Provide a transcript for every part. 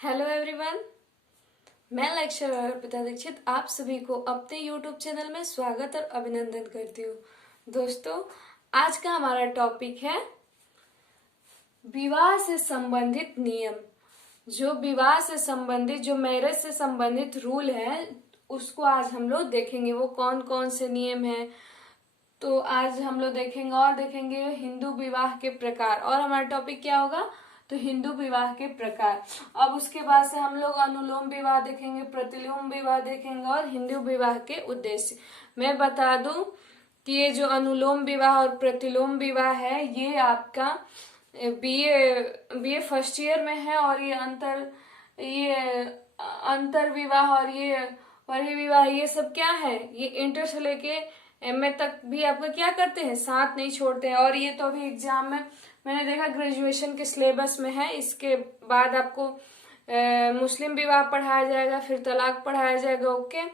Hello everyone. मैं lecturer Arpita Dixit आप सभी को अपने यूट्यूब चैनल में स्वागत और अभिनंदन करती हूँ। दोस्तों, आज का हमारा टॉपिक है विवाह से संबंधित नियम। जो विवाह से संबंधित, जो मैरिज से संबंधित रूल है, उसको आज हम लोग देखेंगे। वो कौन कौन से नियम हैं तो आज हम लोग देखेंगे। और देखेंगे हिंदू विवाह के प्रकार। और हमारा टॉपिक क्या होगा? तो हिंदू विवाह के प्रकार। अब उसके बाद से हम लोग अनुलोम विवाह देखेंगे, प्रतिलोम विवाह देखेंगे और हिंदू विवाह के उद्देश्य। मैं बता दूं कि ये जो अनुलोम विवाह और प्रतिलोम विवाह है, ये आपका बीए फर्स्ट ईयर में है। और ये अंतर विवाह और ये वही विवाह, ये सब क्या है? ये इंटर से लेके एमए तक भी आपका क्या करते हैं, साथ नहीं छोड़ते हैं। और ये तो अभी एग्जाम में मैंने देखा ग्रेजुएशन के सिलेबस में है। इसके बाद आपको मुस्लिम विवाह पढ़ाया जाएगा, फिर तलाक पढ़ाया जाएगा। ओके,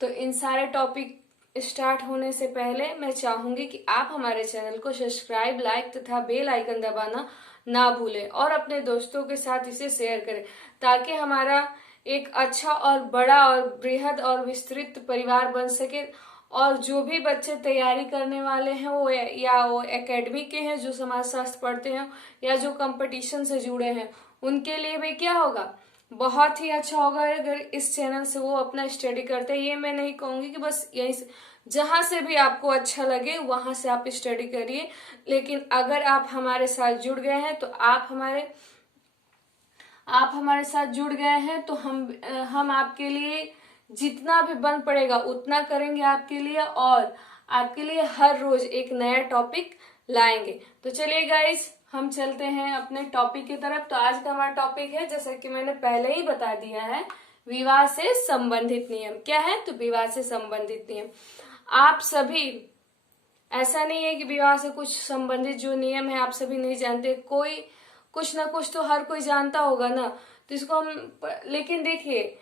तो इन सारे टॉपिक स्टार्ट होने से पहले मैं चाहूंगी कि आप हमारे चैनल को सब्सक्राइब, लाइक तथा बेल आइकन दबाना ना भूलें और अपने दोस्तों के साथ इसे शेयर करें, ताकि हमारा एक अच्छा और बड़ा और बृहद और विस्तृत परिवार बन सके। और जो भी बच्चे तैयारी करने वाले हैं, वो एकेडमी के हैं, जो समाज शास्त्र पढ़ते हैं या जो कंपटीशन से जुड़े हैं, उनके लिए भी क्या होगा, बहुत ही अच्छा होगा अगर इस चैनल से वो अपना स्टडी करते हैं। ये मैं नहीं कहूंगी कि बस यहीं से, जहां से भी आपको अच्छा लगे वहां से आप स्टडी करिए, लेकिन अगर आप हमारे साथ जुड़ गए हैं तो आप हमारे साथ जुड़ गए हैं तो हम आपके लिए जितना भी बन पड़ेगा उतना करेंगे आपके लिए, और आपके लिए हर रोज एक नया टॉपिक लाएंगे। तो चलिए गाइज, हम चलते हैं अपने टॉपिक की तरफ। तो आज का हमारा टॉपिक है, जैसा कि मैंने पहले ही बता दिया है, विवाह से संबंधित नियम। क्या है? तो विवाह से संबंधित नियम। आप सभी, ऐसा नहीं है कि विवाह से कुछ संबंधित जो नियम है आप सभी नहीं जानते। कोई कुछ ना कुछ तो हर कोई जानता होगा ना, तो इसको लेकिन देखिए,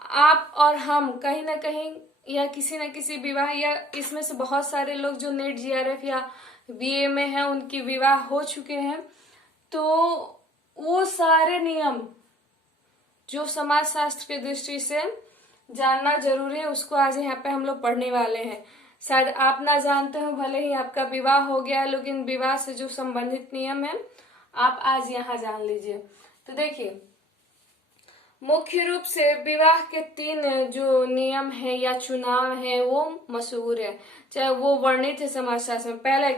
आप और हम कहीं ना कहीं या किसी न किसी विवाह, या इसमें से बहुत सारे लोग जो नेट जीआरएफ या बीए में है, उनकी विवाह हो चुके हैं। तो वो सारे नियम जो समाज शास्त्र की दृष्टि से जानना जरूरी है, उसको आज यहाँ पे हम लोग पढ़ने वाले हैं। शायद आप ना जानते हो, भले ही आपका विवाह हो गया, लेकिन विवाह से जो संबंधित नियम है आप आज यहाँ जान लीजिए। तो देखिए, मुख्य रूप से विवाह के 3 जो नियम है या चुनाव है वो मशहूर है, चाहे वो वर्णित है समाज शास्त्र में। पहला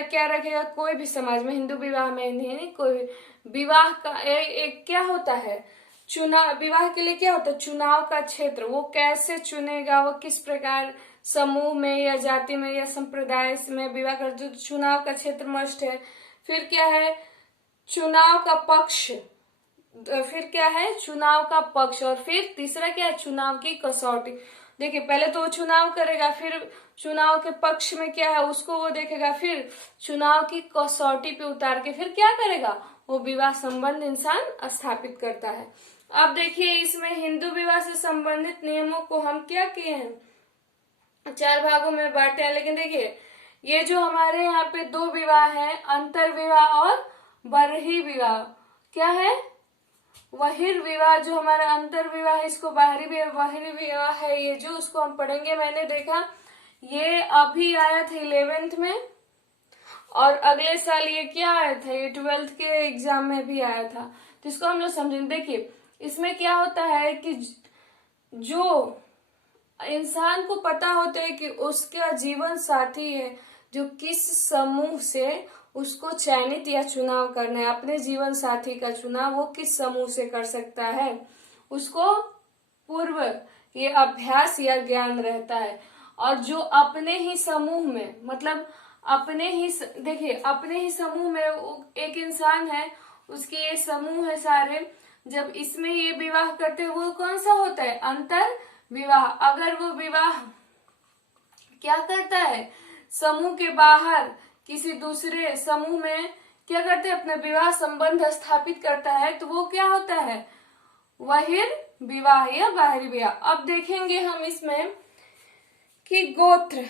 क्या रखेगा, कोई भी समाज में, हिंदू विवाह में नहीं, कोई विवाह का एक क्या होता है, चुनाव। विवाह के लिए क्या होता है? चुनाव का क्षेत्र। वो कैसे चुनेगा, वो किस प्रकार समूह में या जाति में या संप्रदाय में विवाह कर, तो चुनाव का क्षेत्र मस्ट है। फिर क्या है? चुनाव का पक्ष। फिर क्या है? चुनाव का पक्ष। और फिर तीसरा क्या है? चुनाव की कसौटी। देखिए, पहले तो वो चुनाव करेगा, फिर चुनाव के पक्ष में क्या है उसको वो देखेगा, फिर चुनाव की कसौटी पे उतार के फिर क्या करेगा, वो विवाह संबंध इंसान स्थापित करता है। अब देखिए, इसमें हिंदू विवाह से संबंधित नियमों को हम क्या किए हैं, 4 भागों में बांटे हैं। लेकिन देखिए, ये जो हमारे यहाँ पे 2 विवाह है, अंतर विवाह और बरही विवाह। क्या है? बहिर्विवाह। जो हमारा अंतर विवाह है, इसको बहिर्विवाह है, ये जो उसको हम पढ़ेंगे। मैंने देखा ये अभी आया था 11th में, और अगले साल ये क्या आया था, ये 12th के एग्जाम में भी आया था। तो इसको हम लोग समझेंगे। देखिए, इसमें क्या होता है कि जो इंसान को पता होता है कि उसका जीवन साथी है, जो किस समूह से उसको चयनित या चुनाव करना है, अपने जीवन साथी का चुनाव वो किस समूह से कर सकता है, उसको पूर्व ये अभ्यास या ज्ञान रहता है। और जो अपने ही समूह में, मतलब देखिए, अपने ही समूह में एक इंसान है, उसके ये समूह है सारे, जब इसमें ये विवाह करते हैं, वो कौन सा होता है? अंतर विवाह। अगर वो विवाह क्या करता है, समूह के बाहर किसी दूसरे समूह में क्या करते हैं, अपना विवाह संबंध स्थापित करता है, तो वो क्या होता है? बहिर्विवाह या बाहरी विवाह। अब देखेंगे हम इसमें कि गोत्र,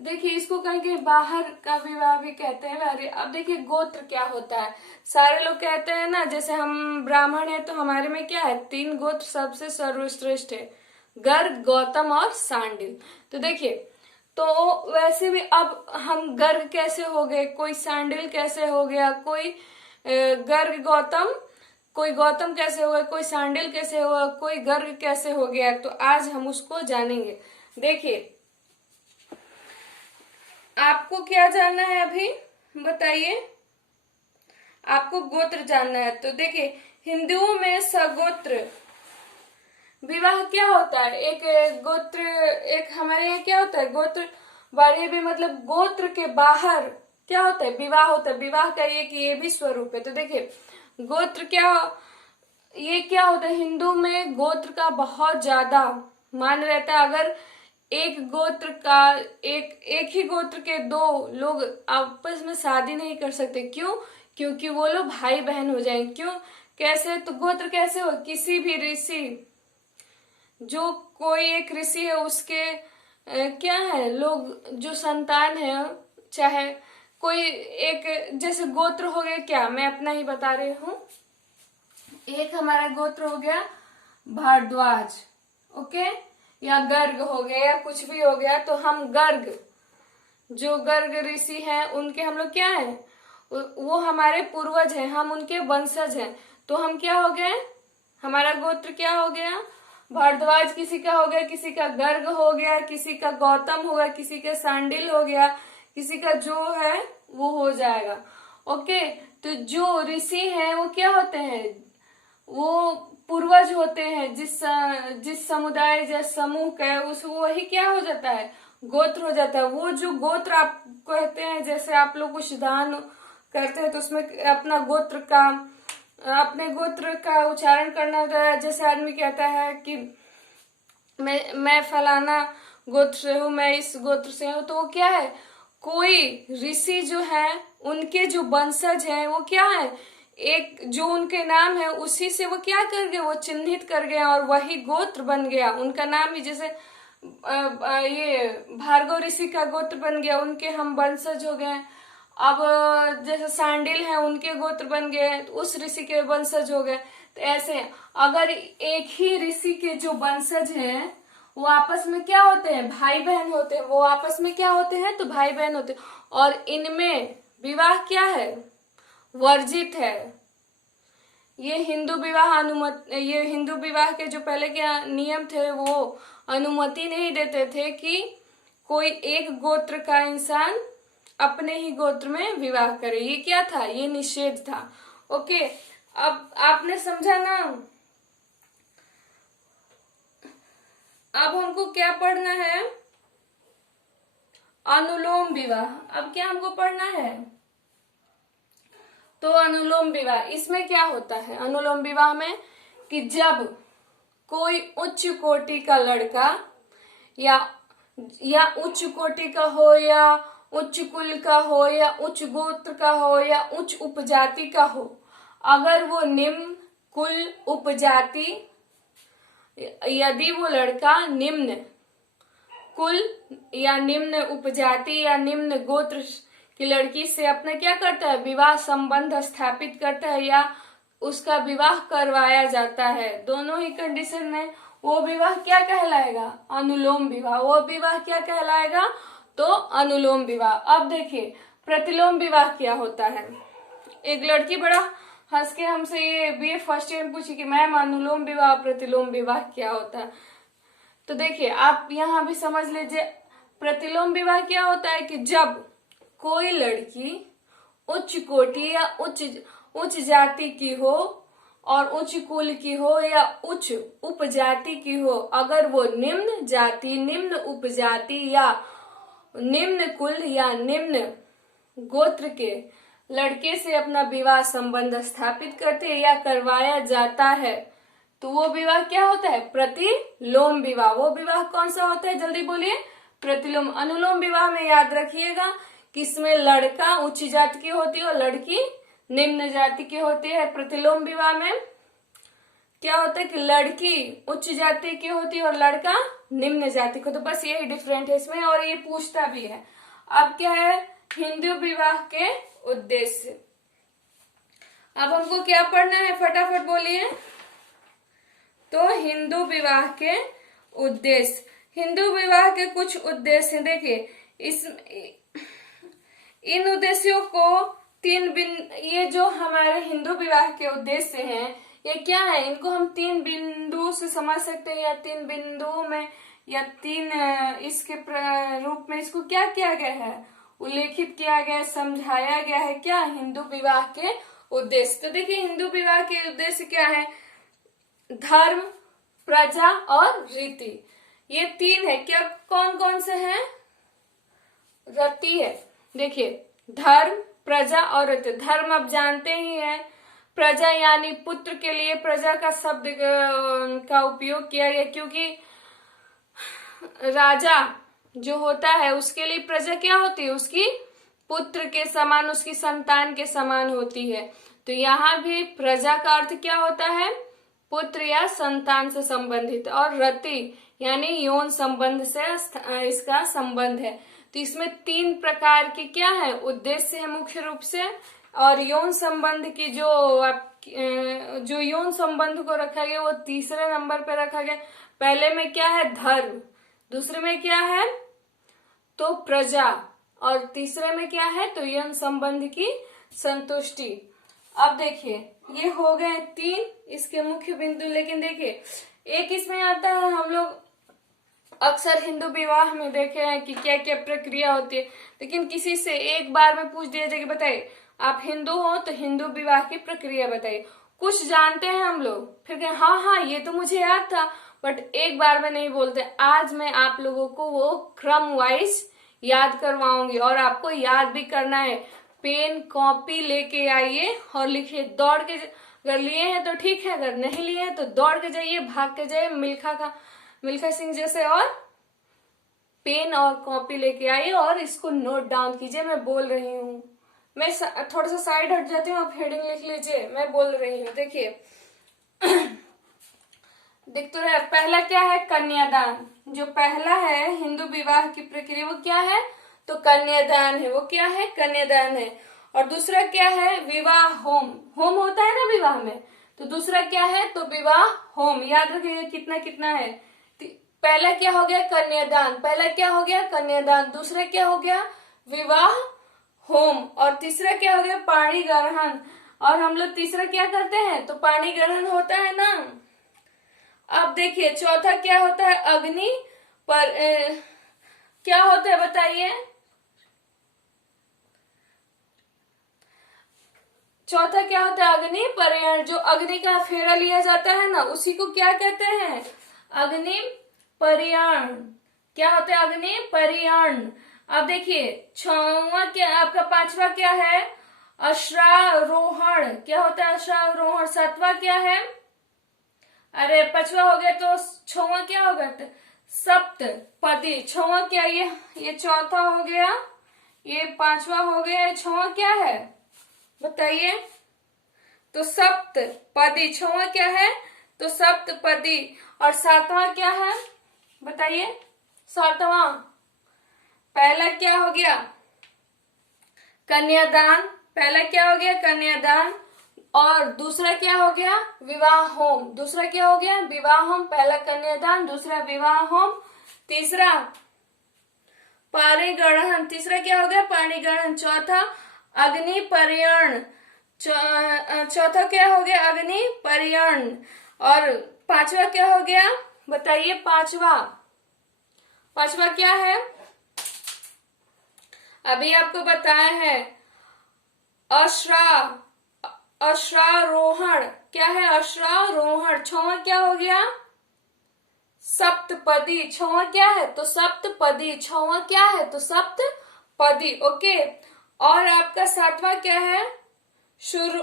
देखिए इसको कहेंगे बाहर का विवाह भी कहते हैं। अरे अब देखिए गोत्र क्या होता है, सारे लोग कहते हैं ना, जैसे हम ब्राह्मण है तो हमारे में क्या है, 3 गोत्र सबसे सर्वश्रेष्ठ है, गर्ग, गौतम और सांडिल। तो देखिए, तो वैसे भी अब हम गर्ग कैसे हो गए, कोई सांडिल कैसे हो गया, कोई गर्ग गौतम, कोई गौतम कैसे हुआ, कोई सांडिल कैसे हुआ, कोई गर्ग कैसे हो गया, तो आज हम उसको जानेंगे। देखिए आपको क्या जानना है अभी बताइए, आपको गोत्र जानना है। तो देखिए हिंदुओं में सगोत्र विवाह क्या होता है, एक गोत्र, एक हमारे यहाँ क्या होता है गोत्र वाले भी, मतलब गोत्र के बाहर क्या होता है, विवाह होता है। विवाह का ये भी स्वरूप है। तो देखिए गोत्र क्या, ये क्या होता है, हिंदू में गोत्र का बहुत ज्यादा मान रहता है। अगर एक गोत्र का, एक ही गोत्र के 2 लोग आपस में शादी नहीं कर सकते, क्यों, क्योंकि वो लोग भाई बहन हो जाएंगे। क्यों, कैसे, तो गोत्र कैसे हो, किसी भी ऋषि, जो कोई एक ऋषि है उसके क्या है, लोग जो संतान है, चाहे कोई एक, जैसे गोत्र हो गया, क्या मैं अपना ही बता रही हूं, एक हमारा गोत्र हो गया भारद्वाज, ओके, या गर्ग हो गया या कुछ भी हो गया, तो हम गर्ग, जो गर्ग ऋषि हैं उनके हम लोग क्या है, वो हमारे पूर्वज हैं, हम उनके वंशज हैं। तो हम क्या हो गए, हमारा गोत्र क्या हो गया, भारद्वाज किसी का हो गया, किसी का गर्ग हो गया, किसी का गौतम हो गया, किसी का सांडिल हो गया, किसी का जो है वो हो जाएगा। ओके, तो जो ऋषि हैं वो क्या होते हैं, वो पूर्वज होते हैं, जिस समुदाय या समूह का उस, वो वही क्या हो जाता है, गोत्र हो जाता है। वो जो गोत्र आप कहते हैं, जैसे आप लोग कुछ दान करते हैं तो उसमें अपना गोत्र का, अपने गोत्र का उच्चारण करना होता है। जैसे आदमी कहता है कि मैं फलाना गोत्र से हूँ, मैं इस गोत्र से हूँ, तो वो क्या है, कोई ऋषि जो है उनके जो वंशज हैं वो क्या है, एक जो उनके नाम है उसी से वो क्या कर गए, वो चिन्हित कर गए और वही गोत्र बन गया उनका नाम ही। जैसे ये भार्गव ऋषि का गोत्र बन गया, उनके हम वंशज हो गए। अब जैसे सांडिल है उनके गोत्र बन गए, तो उस ऋषि के वंशज हो गए। तो ऐसे अगर एक ही ऋषि के जो वंशज हैं वो आपस में क्या होते हैं, भाई बहन होते हैं, वो आपस में क्या होते हैं, तो भाई बहन होते हैं। और इनमें विवाह क्या है, वर्जित है। ये हिंदू विवाह के जो पहले के नियम थे वो अनुमति नहीं देते थे कि कोई एक गोत्र का इंसान अपने ही गोत्र में विवाह करे। ये क्या था, ये निषेध था। ओके, अब आपने समझा ना। अब हमको क्या पढ़ना है, अनुलोम विवाह। अब क्या हमको पढ़ना है, तो अनुलोम विवाह, इसमें क्या होता है अनुलोम विवाह में, कि जब कोई उच्च कोटि का लड़का या उच्च कोटि का हो, या उच्च कुल का हो, या उच्च गोत्र का हो, या उच्च उपजाति का हो, अगर वो निम्न कुल उपजाति, यदि वो लड़का निम्न कुल या निम्न उपजाति या निम्न गोत्र की लड़की से अपना क्या करता है, विवाह संबंध स्थापित करता है या उसका विवाह करवाया जाता है, दोनों ही कंडीशन में वो विवाह क्या कहलाएगा, अनुलोम विवाह। वो विवाह क्या कहलाएगा, तो अनुलोम विवाह। अब देखिए प्रतिलोम विवाह क्या होता है। एक लड़की बड़ा हंस के हमसे ये बीए फर्स्ट ईयर में पूछी कि मैम अनुलोम विवाह प्रतिलोम विवाह क्या होता है। तो देखिए आप यहाँ भी समझ लीजिए, प्रतिलोम विवाह क्या होता है कि जब कोई लड़की उच्च कोटि या उच्च जाति की हो और उच्च कुल की हो या उच्च उपजाति की हो, अगर वो निम्न जाति, निम्न उपजाति या निम्न कुल या निम्न गोत्र के लड़के से अपना विवाह संबंध स्थापित करते हैं या करवाया जाता है, तो वो विवाह क्या होता है, प्रतिलोम विवाह। वो विवाह कौन सा होता है, जल्दी बोलिए, प्रतिलोम। अनुलोम विवाह में याद रखिएगा कि इसमें लड़का उच्च जाति की होती है और लड़की निम्न जाति की होती है। प्रतिलोम विवाह में क्या होता है कि लड़की उच्च जाति की होती है और लड़का निम्न जाति को, तो बस यही डिफरेंट है इसमें, और ये पूछता भी है। अब क्या है, हिंदू विवाह के उद्देश्य। अब हमको क्या पढ़ना है, फटाफट बोलिए। तो हिंदू विवाह के उद्देश्य, हिंदू विवाह के कुछ उद्देश्य देखिए। इस इन उद्देश्यों को ये जो हमारे हिंदू विवाह के उद्देश्य हैं, ये क्या है, इनको हम 3 बिंदु से समझ सकते हैं, या 3 बिंदुओं में, या 3 इसके रूप में इसको क्या किया गया है, उल्लेखित किया गया है, समझाया गया है, क्या, हिंदू विवाह के उद्देश्य। तो देखिए हिंदू विवाह के उद्देश्य क्या है, धर्म, प्रजा और रीति, ये 3 है। क्या, कौन कौन से हैं, रति है। देखिए धर्म, प्रजा और रीति। धर्म आप जानते ही हैं, प्रजा यानी पुत्र के लिए प्रजा का शब्द का उपयोग किया गया, क्योंकि राजा जो होता है उसके लिए प्रजा क्या होती है, उसकी पुत्र के समान, उसकी संतान के समान होती है। तो यहाँ भी प्रजा का अर्थ क्या होता है, पुत्र या संतान से संबंधित, और रति यानी यौन संबंध से इसका संबंध है। तो इसमें 3 प्रकार के क्या है, उद्देश्य है मुख्य रूप से, और यौन संबंध की जो यौन संबंध को रखा गया वो तीसरे नंबर पे रखा गया। पहले में क्या है, धर्म, दूसरे में क्या है, तो प्रजा, और तीसरे में क्या है, तो यौन संबंध की संतुष्टि। अब देखिए ये हो गए 3 इसके मुख्य बिंदु। लेकिन देखिए एक इसमें आता है, हम लोग अक्सर हिंदू विवाह में देखे हैं कि क्या क्या प्रक्रिया होती है, लेकिन किसी से एक बार में पूछ दिया जाए कि बताइए आप हिंदू हो तो हिंदू विवाह की प्रक्रिया बताइए, कुछ जानते हैं हम लोग, फिर कहें हाँ हाँ ये तो मुझे याद था, बट एक बार में नहीं बोलते। आज मैं आप लोगों को वो क्रम वाइज याद करवाऊंगी, और आपको याद भी करना है। पेन कॉपी लेके आइए और लिखिए, दौड़ के, अगर लिए हैं तो ठीक है, अगर नहीं लिए हैं तो दौड़ के जाइए, भाग के जाइए, मिल्खा सिंह जैसे, और पेन और कॉपी लेके आइए और इसको नोट डाउन कीजिए। मैं बोल रही हूँ, मैं थोड़ा सा साइड हट जाती हूँ, आप हेडिंग लिख लीजिए, मैं बोल रही हूँ। देखिए दिख तो रहा है, पहला क्या है, कन्यादान। जो पहला है हिंदू विवाह की प्रक्रिया वो क्या है, तो कन्यादान है, वो क्या है, कन्यादान है। और दूसरा क्या है, विवाह होम। होम होता है ना विवाह में, तो दूसरा क्या है, तो विवाह होम। याद रखिएगा कितना कितना है। पहला क्या हो गया, कन्यादान, पहला क्या हो गया, कन्यादान, दूसरा क्या हो गया, विवाह होम, और तीसरा क्या हो गया, पाणी ग्रहण। और हम लोग तीसरा क्या करते हैं, तो पाणी ग्रहण होता है ना। अब देखिए चौथा क्या होता है, अग्नि पर क्या होता है बताइए, चौथा क्या होता है, अग्नि परिण। जो अग्नि का फेरा लिया जाता है ना, उसी को क्या कहते हैं, अग्नि परिण। क्या होता है, अग्नि परिण। अब देखिए छवा क्या, आपका 5वां क्या है, अश्वारोहण। क्या होता है, अश्वारोहण। 7वां क्या है, अरे 5वां हो गया, तो 6वां क्या होगा, सप्तपदी। 6वां क्या, ये चौथा हो गया, ये 5वां हो गया, 6वां क्या है बताइए, तो सप्तपदी। 6वां क्या है, तो सप्तपदी। और 7वां क्या है बताइए, 7वां, पहला क्या हो गया, कन्यादान। पहला क्या हो गया, कन्यादान, और दूसरा क्या हो गया, विवाह होम। दूसरा क्या हो गया, विवाह होम। पहला कन्यादान, दूसरा विवाह होम, तीसरा पाणिग्रहण। तीसरा क्या हो गया, पाणिग्रहण। चौथा अग्नि परिण। चौथा क्या हो गया, अग्नि परिण। और 5वां क्या हो गया बताइए, 5वां क्या है, अभी आपको बताया है, अश्वारोहण। क्या है, अश्वारोहण। 6वां क्या हो गया, सप्तपदी। 6वां क्या है, तो सप्तपदी। 6वां क्या है, तो सप्तपदी। ओके। और आपका 7वां क्या है, शुरू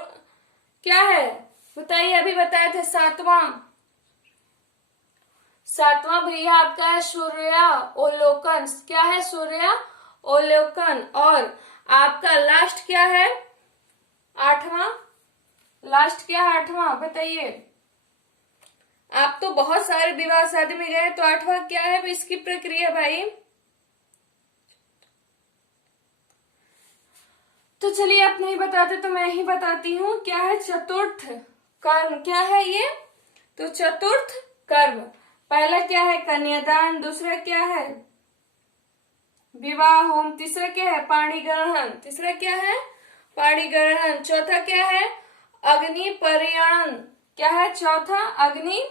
क्या है बताइए, अभी बताए थे 7वां भैया आपका है सूर्यावलोकन। क्या है, सूर्यावलोकन। और आपका लास्ट क्या है, 8वां। लास्ट क्या है, 8वां बताइए, आप तो बहुत सारे विवाह शादी में गए, तो 8वां क्या है इसकी प्रक्रिया भाई? तो चलिए आप नहीं बताते तो मैं ही बताती हूँ। क्या है? चतुर्थ कर्म। क्या है ये? तो चतुर्थ कर्म। पहला क्या है? कन्यादान। दूसरा क्या है? विवाह होम। तीसरा क्या है? पाणी ग्रहण। तीसरा क्या है? पाणी ग्रहण। चौथा क्या है? अग्नि परियणन। क्या है चौथा? अग्नि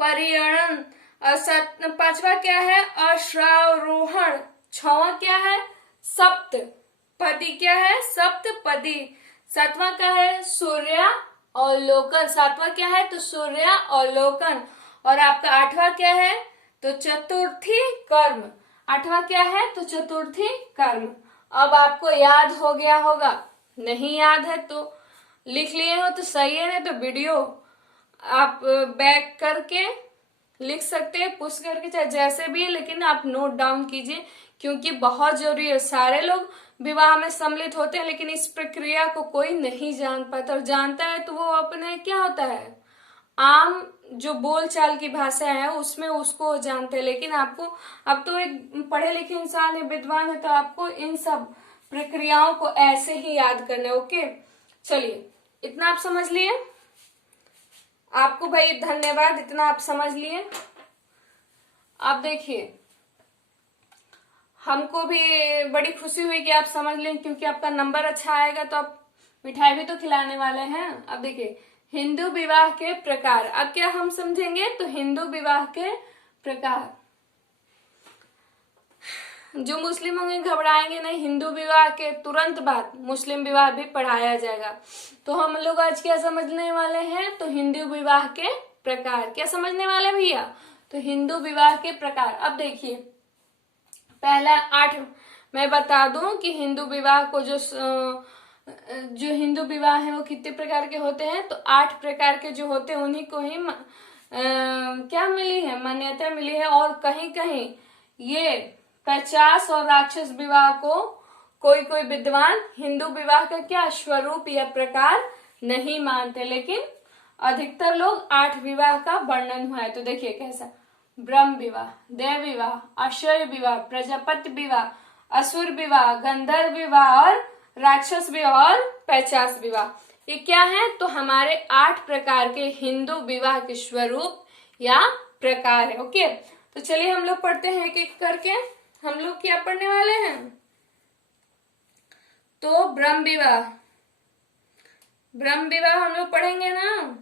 परियणन। और पांचवा क्या है? अश्रारोहण। छठवां क्या है? सप्तपदी। क्या है? सप्तपदी। सातवां क्या है? सूर्य अवलोकन। सातवां क्या है? तो सूर्य अवलोकन। और आपका 8वां क्या है? तो चतुर्थी कर्म। 8वां क्या है? तो चतुर्थी कर्म। अब आपको याद हो गया होगा, नहीं याद है तो लिख लिए हो तो सही है, नहीं तो वीडियो आप बैक करके लिख सकते हैं, पुश करके, चाहे जैसे भी है, लेकिन आप नोट डाउन कीजिए क्योंकि बहुत जरूरी है। सारे लोग विवाह में सम्मिलित होते हैं लेकिन इस प्रक्रिया को कोई नहीं जान पाता, और जानता है तो वो अपने क्या होता है, आम जो बोलचाल की भाषा है उसमें उसको जानते हैं। लेकिन आपको, अब तो एक पढ़े लिखे इंसान है, विद्वान है, तो आपको इन सब प्रक्रियाओं को ऐसे ही याद करना है। ओके, चलिए इतना आप समझ लिए। आपको भाई धन्यवाद, इतना आप समझ लिए। आप देखिए, हमको भी बड़ी खुशी हुई कि आप समझ लें, क्योंकि आपका नंबर अच्छा आएगा तो आप मिठाई भी तो खिलाने वाले हैं। अब देखिए, हिंदू विवाह के प्रकार। अब क्या हम समझेंगे? तो हिंदू विवाह के प्रकार। जो मुस्लिम होंगे घबराएंगे नहीं, हिंदू विवाह के तुरंत बाद मुस्लिम विवाह भी पढ़ाया जाएगा। तो हम लोग आज क्या समझने वाले हैं? तो हिंदू विवाह के प्रकार। क्या समझने वाले भैया? तो हिंदू विवाह के प्रकार। अब देखिए, पहला 8 मैं बता दूं कि हिंदू विवाह को जो हिंदू विवाह है वो कितने प्रकार के होते हैं? तो 8 प्रकार के जो होते हैं उन्हीं को ही क्या मिली है? मान्यता मिली है। और कहीं कहीं ये 50 और राक्षस विवाह को कोई कोई विद्वान हिंदू विवाह का क्या स्वरूप या प्रकार नहीं मानते, लेकिन अधिकतर लोग 8 विवाह का वर्णन हुआ है। तो देखिए कैसा: ब्रह्म विवाह, देव विवाह, अक्षय विवाह, प्रजापति विवाह, असुर विवाह, गंधर्व विवाह और राक्षस विवाह और 50 विवाह। ये क्या है? तो हमारे 8 प्रकार के हिंदू विवाह के स्वरूप या प्रकार है। ओके, तो चलिए हम लोग पढ़ते हैं एक एक करके। हम लोग क्या पढ़ने वाले हैं? तो ब्रह्म विवाह। ब्रह्म विवाह हम लोग पढ़ेंगे ना।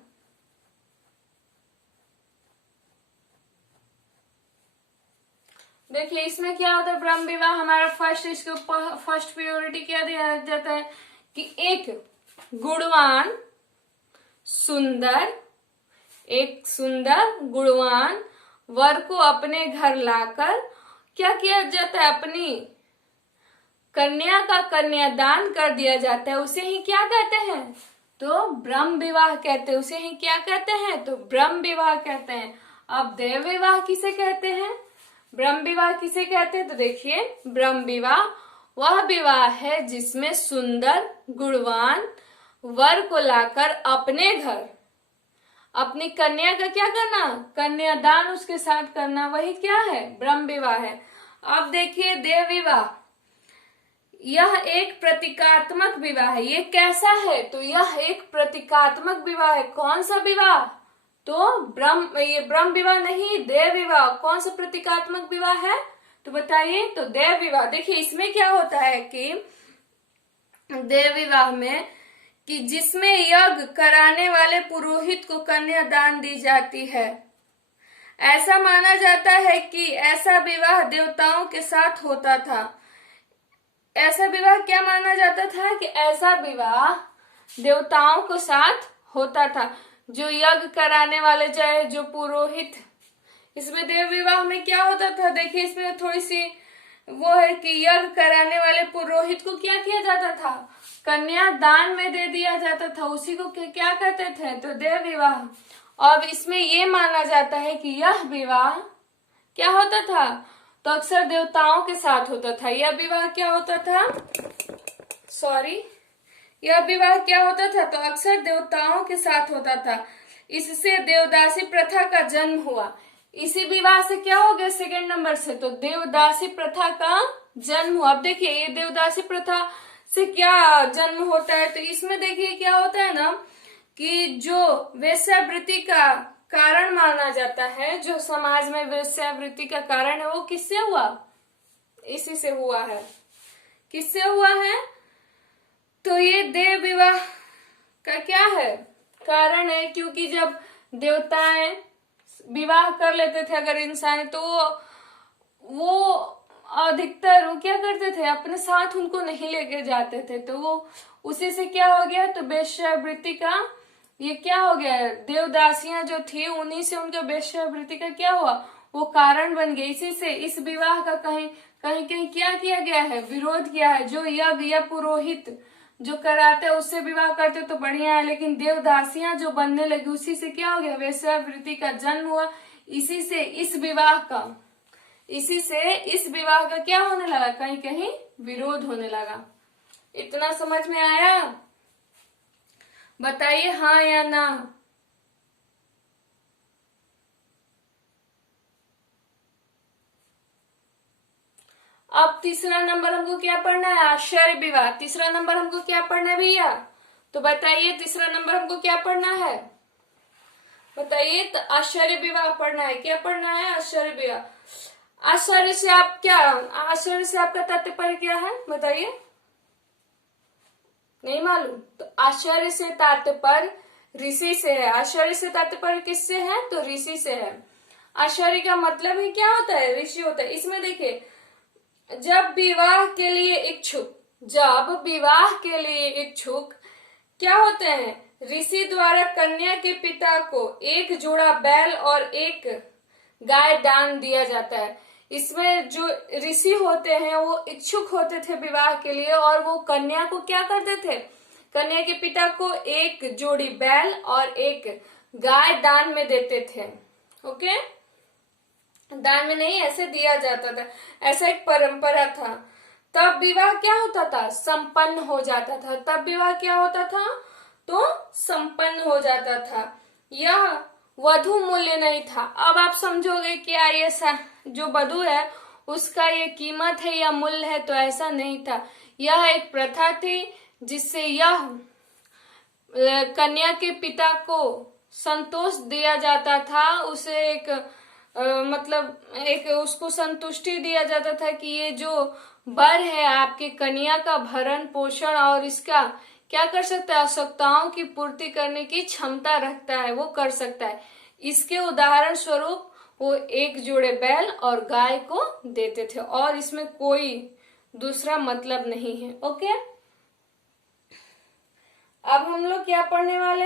देखिए इसमें क्या होता है, ब्रह्म विवाह हमारा फर्स्ट, इसके ऊपर फर्स्ट प्रायोरिटी क्या दिया जाता है कि एक गुणवान सुंदर, एक सुंदर गुणवान वर को अपने घर लाकर क्या किया जाता है? अपनी कन्या का कन्यादान कर दिया जाता है। उसे ही क्या कहते हैं? तो ब्रह्म विवाह कहते हैं। उसे ही क्या कहते हैं? तो ब्रह्म विवाह कहते हैं। अब देव विवाह किसे कहते हैं? ब्रह्म विवाह किसे कहते हैं? तो देखिए, ब्रह्म विवाह वह विवाह है जिसमें सुंदर गुणवान वर को लाकर अपने घर अपनी कन्या का क्या करना? कन्यादान उसके साथ करना, वही क्या है? ब्रह्म विवाह है। अब देखिए देव विवाह, यह एक प्रतीकात्मक विवाह है। ये कैसा है? तो यह एक प्रतीकात्मक विवाह है। कौन सा विवाह? तो ये ब्रह्म विवाह नहीं, देव विवाह। कौन सा प्रतीकात्मक विवाह है? तो बताइए। तो देव विवाह। देखिए इसमें क्या होता है कि देव विवाह में कि जिसमें यज्ञ कराने वाले पुरोहित को कन्यादान दी जाती है। ऐसा माना जाता है कि ऐसा विवाह देवताओं के साथ होता था। ऐसा विवाह क्या माना जाता था? कि ऐसा विवाह देवताओं के साथ होता था। जो यज्ञ कराने वाले, चाहे जो पुरोहित, इसमें देव विवाह में क्या होता था? देखिए इसमें थोड़ी सी वो है कि यज्ञ कराने वाले पुरोहित को क्या किया जाता था? कन्या दान में दे दिया जाता था। उसी को क्या कहते थे? तो देव विवाह। अब इसमें ये माना जाता है कि यह विवाह क्या होता था? तो अक्सर देवताओं के साथ होता था। यह विवाह क्या होता था? यह विवाह क्या होता था? तो अक्सर देवताओं के साथ होता था। इससे देवदासी प्रथा का जन्म हुआ। इसी विवाह से क्या हो गया सेकंड नंबर से, तो देवदासी प्रथा का जन्म हुआ। अब देखिए ये देवदासी प्रथा से क्या जन्म होता है, तो इसमें देखिए क्या होता है ना कि जो वेश्यावृत्ति का कारण माना जाता है, जो समाज में वेश्यावृत्ति का कारण है, वो किससे हुआ, इसी से हुआ है। किससे हुआ है, तो ये देव विवाह का क्या है कारण है, क्योंकि जब देवताएं विवाह कर लेते थे अगर इंसान, तो वो अधिकतर वो क्या करते थे, अपने साथ उनको नहीं लेके जाते थे, तो वो उसी से क्या हो गया, तो वेश्यावृत्ति का ये क्या हो गया, देवदासियां जो थी उन्हीं से उनका वेश्यावृत्ति का क्या हुआ, वो कारण बन गया। इसी से इस विवाह का कहीं कहीं कहीं क्या किया गया है, विरोध किया है। जो यज्ञ या पुरोहित जो कराते उससे विवाह करते तो बढ़िया है, लेकिन देवदासियां जो बनने लगी उसी से क्या हो गया, वेश्यावृत्ति का जन्म हुआ। इसी से इस विवाह का क्या होने लगा, कहीं कहीं विरोध होने लगा। इतना समझ में आया, बताइए हाँ या ना। अब तीसरा नंबर हमको क्या पढ़ना है, आश्चर्य विवाह। तीसरा नंबर हमको क्या पढ़ना है भैया, तो बताइए तीसरा नंबर हमको क्या पढ़ना है, बताइए। तो आश्चर्य विवाह पढ़ना है, क्या पढ़ना है, आश्चर्य विवाह। आश्चर्य से आप क्या, आश्चर्य से आपका तात्पर्य क्या है, बताइए, नहीं मालूम। तो आश्चर्य से तात्पर्य ऋषि से है। आश्चर्य से तात्पर्य किससे है, तो ऋषि से है। आश्चर्य का मतलब ही क्या होता है, ऋषि होता है। इसमें देखिए जब विवाह के लिए इच्छुक क्या होते हैं, ऋषि द्वारा कन्या के पिता को एक जोड़ा बैल और एक गाय दान दिया जाता है। इसमें जो ऋषि होते हैं वो इच्छुक होते थे विवाह के लिए, और वो कन्या को क्या करते थे, कन्या के पिता को एक जोड़ी बैल और एक गाय दान में देते थे। ओके, दान में नहीं, ऐसे दिया जाता था, ऐसा एक परंपरा था। तब विवाह क्या होता था, संपन्न हो जाता था। तब विवाह क्या होता था, तो संपन्न हो जाता था। यह वधु मूल्य नहीं था। अब आप समझोगे क्या ये जो वधु है उसका ये कीमत है या मूल्य है, तो ऐसा नहीं था। यह एक प्रथा थी जिससे यह कन्या के पिता को संतोष दिया जाता था, उसे एक मतलब एक उसको संतुष्टि दिया जाता था कि ये जो वर है आपके कन्या का भरण पोषण और इसका क्या कर सकता है, आवश्यकताओं की पूर्ति करने की क्षमता रखता है, वो कर सकता है। इसके उदाहरण स्वरूप वो एक जोड़े बैल और गाय को देते थे, और इसमें कोई दूसरा मतलब नहीं है। ओके, अब हम लोग क्या पढ़ने वाले